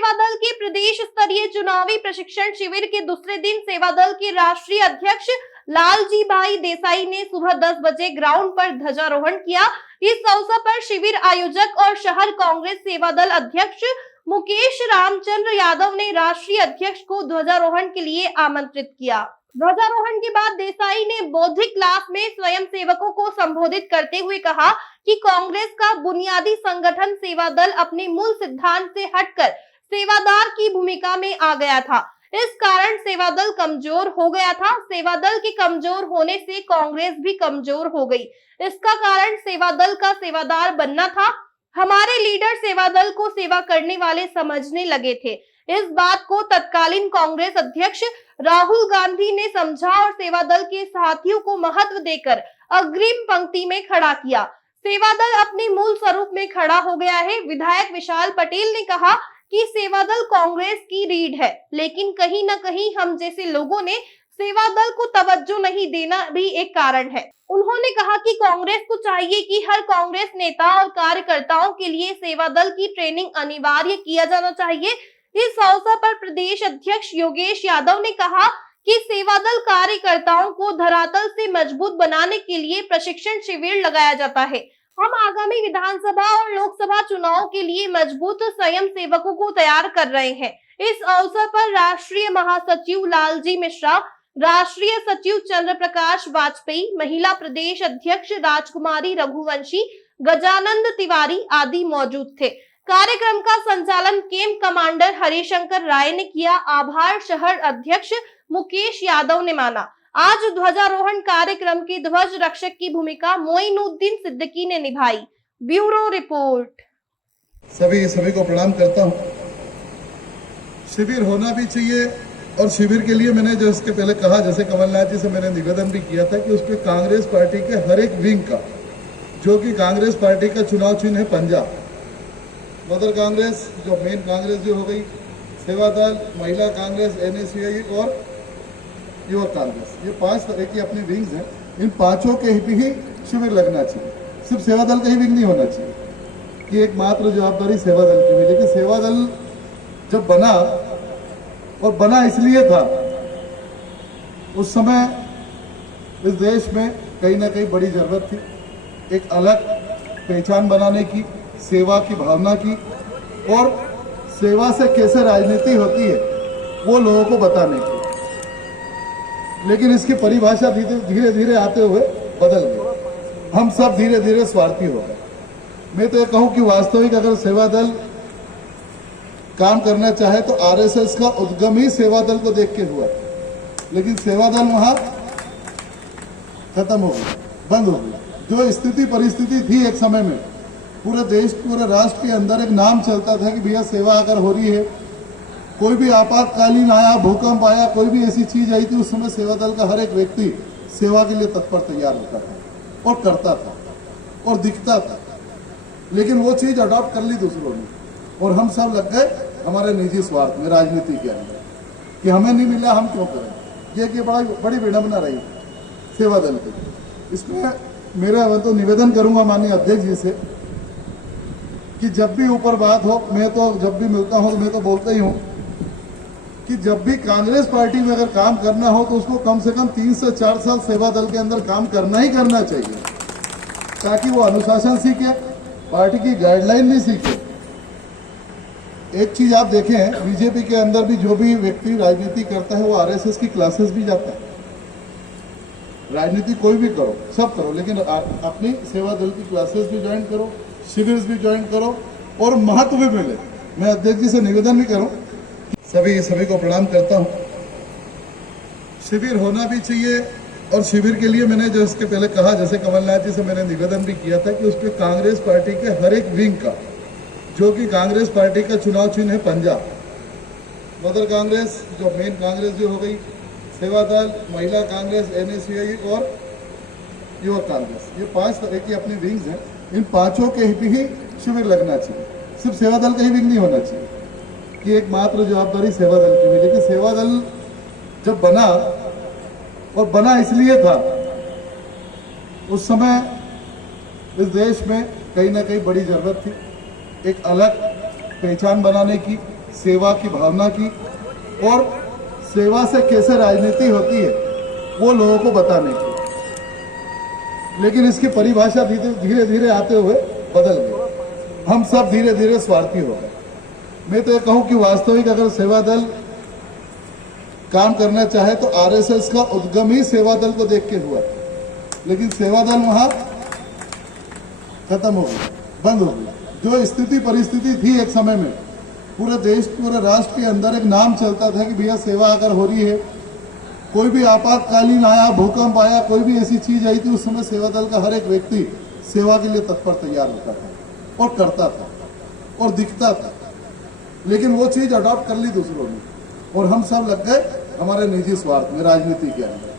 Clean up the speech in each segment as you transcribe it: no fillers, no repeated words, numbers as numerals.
सेवा दल के प्रदेश स्तरीय चुनावी प्रशिक्षण शिविर के दूसरे दिन सेवा दल के राष्ट्रीय अध्यक्ष लालजी भाई देसाई ने सुबह 10 बजे ग्राउंड पर ध्वजारोहण किया। इस अवसर पर शिविर आयोजक और शहर कांग्रेस सेवा दल अध्यक्ष मुकेश रामचंद्र यादव ने राष्ट्रीय अध्यक्ष को ध्वजारोहण के लिए आमंत्रित किया। ध्वजारोहण के बाद देसाई ने बौद्धिक क्लास में स्वयं सेवकों को संबोधित करते हुए कहा कि कांग्रेस का बुनियादी संगठन सेवा दल अपने मूल सिद्धांत से हटकर सेवादार की भूमिका में आ गया था। इस कारण सेवा दल कमजोर हो गया था। सेवा दल के कमजोर होने से कांग्रेस भी कमजोर हो गई। इसका कारण सेवा दल का सेवादार बनना था। हमारे लीडर सेवा दल को सेवा करने वाले समझने लगे थे। इस बात को तत्कालीन कांग्रेस अध्यक्ष राहुल गांधी ने समझा और सेवा दल के साथियों को महत्व देकर अग्रिम पंक्ति में खड़ा किया। सेवा दल अपने मूल स्वरूप में खड़ा हो गया है। विधायक विशाल पटेल ने कहा कि सेवा दल कांग्रेस की रीढ़ है, लेकिन कहीं न कहीं हम जैसे लोगों ने सेवा दल को तवज्जो नहीं देना भी एक कारण है। उन्होंने कहा कि कांग्रेस को चाहिए कि हर कांग्रेस नेता और कार्यकर्ताओं के लिए सेवा दल की ट्रेनिंग अनिवार्य किया जाना चाहिए। इस अवसर पर प्रदेश अध्यक्ष योगेश यादव ने कहा कि सेवा दल कार्यकर्ताओं को धरातल से मजबूत बनाने के लिए प्रशिक्षण शिविर लगाया जाता है। हम आगामी विधानसभा और लोकसभा चुनाव के लिए मजबूत स्वयं सेवकों को तैयार कर रहे हैं। इस अवसर पर राष्ट्रीय महासचिव लालजी मिश्रा, राष्ट्रीय सचिव चंद्र प्रकाश वाजपेयी, महिला प्रदेश अध्यक्ष राजकुमारी रघुवंशी, गजानंद तिवारी आदि मौजूद थे। कार्यक्रम का संचालन कैंप कमांडर हरिशंकर राय ने किया। आभार शहर अध्यक्ष मुकेश यादव ने माना। आज ध्वजारोहण कार्यक्रम के ध्वज रक्षक की भूमिका मोइनुद्दीन सिद्दीकी ने निभाई। Bureau report. सभी को प्रणाम करता हूं। शिविर होना भी चाहिए और शिविर के लिए मैंने जो इसके पहले कहा, जैसे कमलनाथ जी से मैंने निवेदन भी किया था कि उसके कांग्रेस पार्टी के हर एक विंग का, जो कि कांग्रेस पार्टी का चुनाव चिन्ह है पंजा, मदर कांग्रेस जो मेन कांग्रेस जो हो गई, सेवा दल, महिला कांग्रेस, एनएसयूआई और युवक कांग्रेस, ये 5 तरह की अपनी विंग्स हैं। इन पांचों के भी शिविर लगना चाहिए। सिर्फ सेवा दल का ही विंग नहीं होना चाहिए कि एकमात्र जवाबदारी सेवा दल की भी। लेकिन सेवा दल जब बना, और बना इसलिए था, उस समय इस देश में कहीं ना कहीं बड़ी जरूरत थी एक अलग पहचान बनाने की, सेवा की भावना की, और सेवा से कैसे राजनीति होती है वो लोगों को बताने की। लेकिन इसकी परिभाषा धीरे धीरे आते हुए बदल गई। हम सब धीरे धीरे स्वार्थी हो गए। मैं तो ये कहूं कि वास्तविक अगर सेवा दल काम करना चाहे तो आरएसएस का उद्गम ही सेवा दल को देख के हुआ, लेकिन सेवा दल वहां खत्म हो गई, बंद हो गई। जो स्थिति परिस्थिति थी एक समय में, पूरे देश, पूरे राष्ट्र के अंदर एक नाम चलता था कि भैया सेवा अगर हो रही है, कोई भी आपातकालीन आया, भूकंप आया, कोई भी ऐसी चीज आई थी, उस समय सेवा दल का हर एक व्यक्ति सेवा के लिए तत्पर तैयार होता था और करता था और दिखता था। लेकिन वो चीज अडॉप्ट कर ली दूसरों ने, और हम सब लग गए हमारे निजी स्वार्थ में, राजनीति के अंदर, कि हमें नहीं मिला हम क्यों करें। ये कि बड़ी विडंबना रही सेवा दल की। इसमें मेरा तो निवेदन करूंगा माननीय अध्यक्ष जी से कि जब भी ऊपर बात हो, मैं तो जब भी मिलता हूं तो मैं तो बोलता ही हूं कि जब भी कांग्रेस पार्टी में अगर काम करना हो तो उसको कम से कम 3 से 4 साल सेवा दल के अंदर काम करना ही करना चाहिए, ताकि वो अनुशासन सीखे, पार्टी की गाइडलाइन भी सीखे। एक चीज आप देखें, बीजेपी के अंदर भी जो भी व्यक्ति राजनीति करता है वो आरएसएस की क्लासेस भी जाता है। राजनीति कोई भी करो, सब करो, लेकिन अपनी सेवा दल की क्लासेस भी ज्वाइन करो, शिविर भी ज्वाइन करो और महत्व भी मिले। मैं अध्यक्ष जी से निवेदन भी करूं, सभी को प्रणाम करता हूं। शिविर होना भी चाहिए और शिविर के लिए मैंने जो इसके पहले कहा, जैसे कमलनाथ जी से मैंने निवेदन भी किया था कि उसके कांग्रेस पार्टी के हर एक विंग का, जो कि कांग्रेस पार्टी का चुनाव चिन्ह है पंजा, मदर कांग्रेस जो मेन कांग्रेस जो हो गई, सेवा दल, महिला कांग्रेस, एनएसयूआई और युवक कांग्रेस, ये 5 तरह की अपनी विंग्स हैं। इन पांचों के भी शिविर लगना चाहिए। सिर्फ सेवा दल का ही विंग नहीं होना चाहिए कि एकमात्र जवाबदारी सेवा दल की भी। लेकिन सेवा दल जब बना, और बना इसलिए था, उस समय इस देश में कहीं ना कहीं बड़ी जरूरत थी एक अलग पहचान बनाने की, सेवा की भावना की और सेवा से कैसे राजनीति होती है वो लोगों को बताने की। लेकिन इसकी परिभाषा धीरे धीरे आते हुए बदल गई। हम सब धीरे धीरे स्वार्थी हो गए। मैं तो ये कहूं कि वास्तविक अगर सेवा दल काम करना चाहे तो आरएसएस का उद्गम ही सेवा दल को देख के हुआ, लेकिन सेवा दल वहां खत्म हो गई, बंद हो गई। जो स्थिति परिस्थिति थी एक समय में, पूरे देश पूरे राष्ट्र के अंदर एक नाम चलता था कि भैया सेवा अगर हो रही है, कोई भी आपातकालीन आया, भूकंप आया, कोई भी ऐसी चीज आई थी, उस समय सेवा दल का हर एक व्यक्ति सेवा के लिए तत्पर तैयार होता था और करता था और दिखता था। लेकिन वो चीज अडॉप्ट कर ली दूसरों ने और हम सब लग गए हमारे निजी स्वार्थ में, राजनीति के अंदर,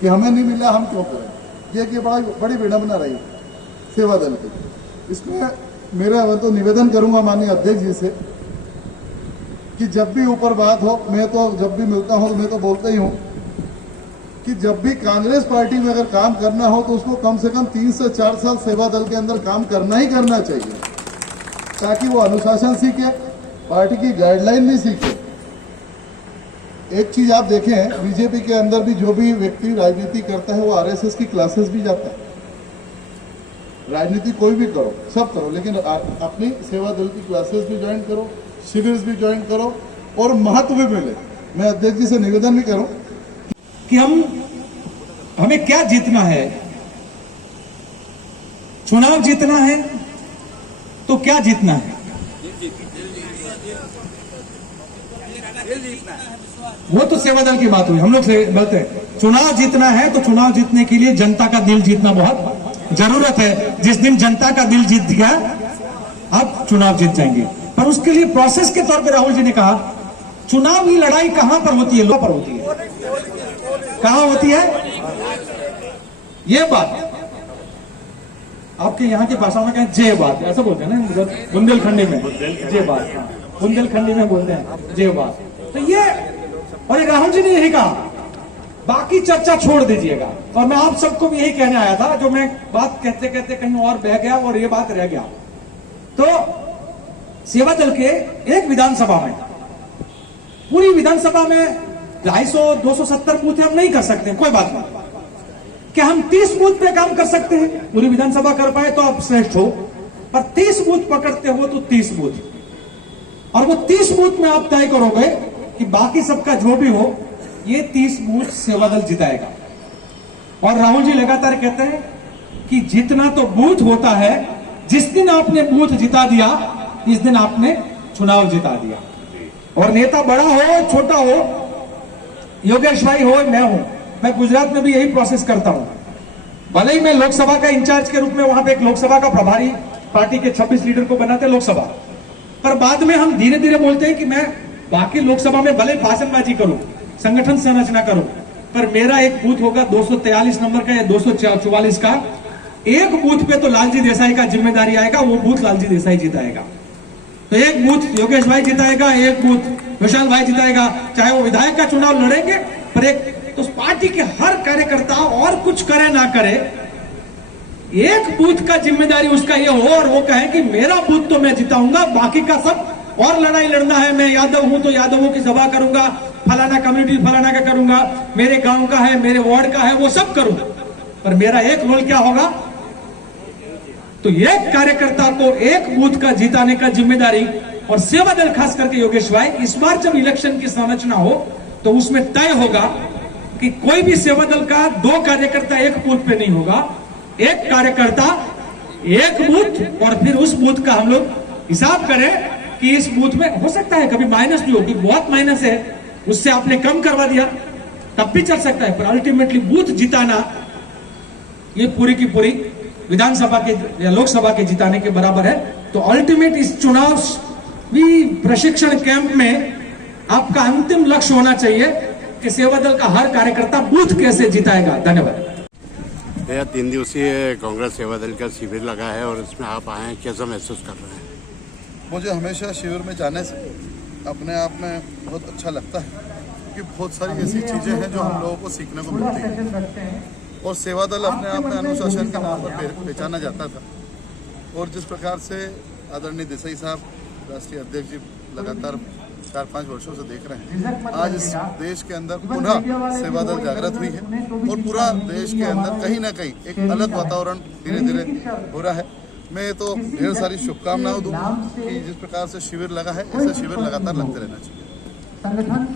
कि हमें नहीं मिला हम क्यों करें। ये कि बड़ी विडंबना रही सेवा दल की। इसमें मेरा तो निवेदन करूंगा माननीय अध्यक्ष जी से कि जब भी ऊपर बात हो, मैं तो जब भी मिलता हूं तो मैं तो बोलता ही हूं कि जब भी कांग्रेस पार्टी में अगर काम करना हो तो उसको कम से कम 3 से 4 साल सेवा दल के अंदर काम करना ही करना चाहिए, ताकि वो अनुशासन सीखे, पार्टी की गाइडलाइन नहीं सीखे। एक चीज आप देखें, बीजेपी के अंदर भी जो भी व्यक्ति राजनीति करता है वो आरएसएस की क्लासेस भी जाता है। राजनीति कोई भी करो, सब करो, लेकिन अपनी सेवा दल की क्लासेस भी ज्वाइन करो, शिविर भी ज्वाइन करो और महत्व भी मिले। मैं अध्यक्ष जी से निवेदन भी करूं कि हमें क्या जीतना है। चुनाव जीतना है तो क्या जीतना है? वो तो सेवा दल की बात हुई। हम लोग से बोलते हैं चुनाव जीतना है तो चुनाव जीतने के लिए जनता का दिल जीतना बहुत जरूरत है। जिस दिन जनता का दिल जीत गया आप चुनाव जीत जाएंगे। पर उसके लिए प्रोसेस के तौर पे राहुल जी ने कहा चुनाव की लड़ाई कहां पर होती है? लोगों पर होती है। कहां होती है? ये बात आपके यहाँ की भाषा में कहें जय बात, ऐसा बोलते हैं ना बुंदेलखंडी में, जय बात, बुंदेलखंडी में बोलते हैं जय बात। तो ये और एक राहुल जी ने यही कहा, बाकी चर्चा छोड़ दीजिएगा। और मैं आप सबको भी यही कहने आया था, जो मैं बात कहते कहते कहीं और बह गया और ये बात रह गया। तो सेवा दल के एक विधानसभा में, पूरी विधानसभा में 250-270 बूथ हम नहीं कर सकते, कोई बात नहीं। क्या हम 30 बूथ पे काम कर सकते हैं? पूरी विधानसभा कर पाए तो आप श्रेष्ठ हो, पर 30 बूथ पकड़ते हो तो 30 बूथ, और वो 30 बूथ में आप तय करोगे कि बाकी सबका जो भी हो ये 30 बूथ सेवा दल जिताएगा। और राहुल जी लगातार कहते हैं कि जितना तो बूथ होता है, जिस दिन आपने बूथ जिता दिया इस दिन आपने चुनाव जिता दिया। और नेता बड़ा हो छोटा हो, योगेश भाई हो, मैं हूं, मैं गुजरात में भी यही प्रोसेस करता हूं। भले ही मैं लोकसभा का इंचार्ज के रूप में वहां पे एक लोकसभा का प्रभारी पार्टी के 26 लीडर को बनाते लोकसभा, पर बाद में हम धीरे धीरे बोलते हैं कि मैं बाकी लोकसभा में भले भाषणबाजी करूं, संगठन संरचना करूं, पर मेरा एक बूथ होगा 243 नंबर का या 244 का, एक बूथ पे तो लालजी देसाई का जिम्मेदारी आएगा, वो बूथ लालजी देसाई जिताएगा। तो एक बूथ योगेश भाई जिताएगा, एक बूथ विशाल भाई जिताएगा, चाहे वो विधायक का चुनाव लड़ेंगे, पर एक तो पार्टी के हर कार्यकर्ता और कुछ करे ना करे, एक बूथ का जिम्मेदारी उसका ये हो और वो कहे कि मेरा बूथ तो मैं जिताऊंगा, बाकी का सब और लड़ाई लड़ना है। मैं यादव हूं तो यादवों की सभा करूंगा, फलाना कम्युनिटी फलाना का करूंगा, मेरे गांव का है, मेरे वार्ड का है, वो सब करूंगा, पर मेरा एक रोल क्या होगा? तो एक कार्यकर्ता को एक बूथ का जिताने का जिम्मेदारी। और सेवा दल खास करके योगेश भाई, इस बार जब इलेक्शन की संरचना हो तो उसमें तय होगा कि कोई भी सेवा दल का 2 कार्यकर्ता एक बूथ पे नहीं होगा, एक कार्यकर्ता एक बूथ, और फिर उस बूथ का हम लोग हिसाब करें कि इस बूथ में हो सकता है कभी माइनस भी होगी, बहुत माइनस है, उससे आपने कम करवा दिया तब भी चल सकता है, पर अल्टीमेटली बूथ जिताना ये पूरी की पूरी विधानसभा के या लोकसभा के जिताने के बराबर है। तो अल्टीमेट इस चुनाव प्रशिक्षण कैंप में आपका अंतिम लक्ष्य होना चाहिए कि सेवा दल का हर कार्यकर्ता बूथ कैसे जिताएगा। धन्यवाद। यह 3 दिवसीय कांग्रेस सेवा दल का शिविर लगा है और इसमें आप आए हैं, कैसा महसूस कर रहे हैं? मुझे हमेशा शिविर में जाने से अपने आप में बहुत अच्छा लगता है, क्योंकि बहुत सारी ऐसी चीज़ें हैं जो हम लोगों को सीखने को मिलती हैं। और सेवा दल अपने आप में अनुशासन के नाम पर पहचाना जाता था, और जिस प्रकार से आदरणीय देसाई साहब राष्ट्रीय अध्यक्ष जी लगातार 4-5 वर्षों से देख रहे हैं। आज इस देश के अंदर पुनः सेवा दल जागृत हुई है और पूरा देश के अंदर कहीं ना कहीं एक अलग वातावरण धीरे धीरे हो रहा है। मैं तो ढेर सारी शुभकामनाएं दूंगा कि जिस प्रकार से शिविर लगा है ऐसा शिविर लगातार लगते रहना चाहिए।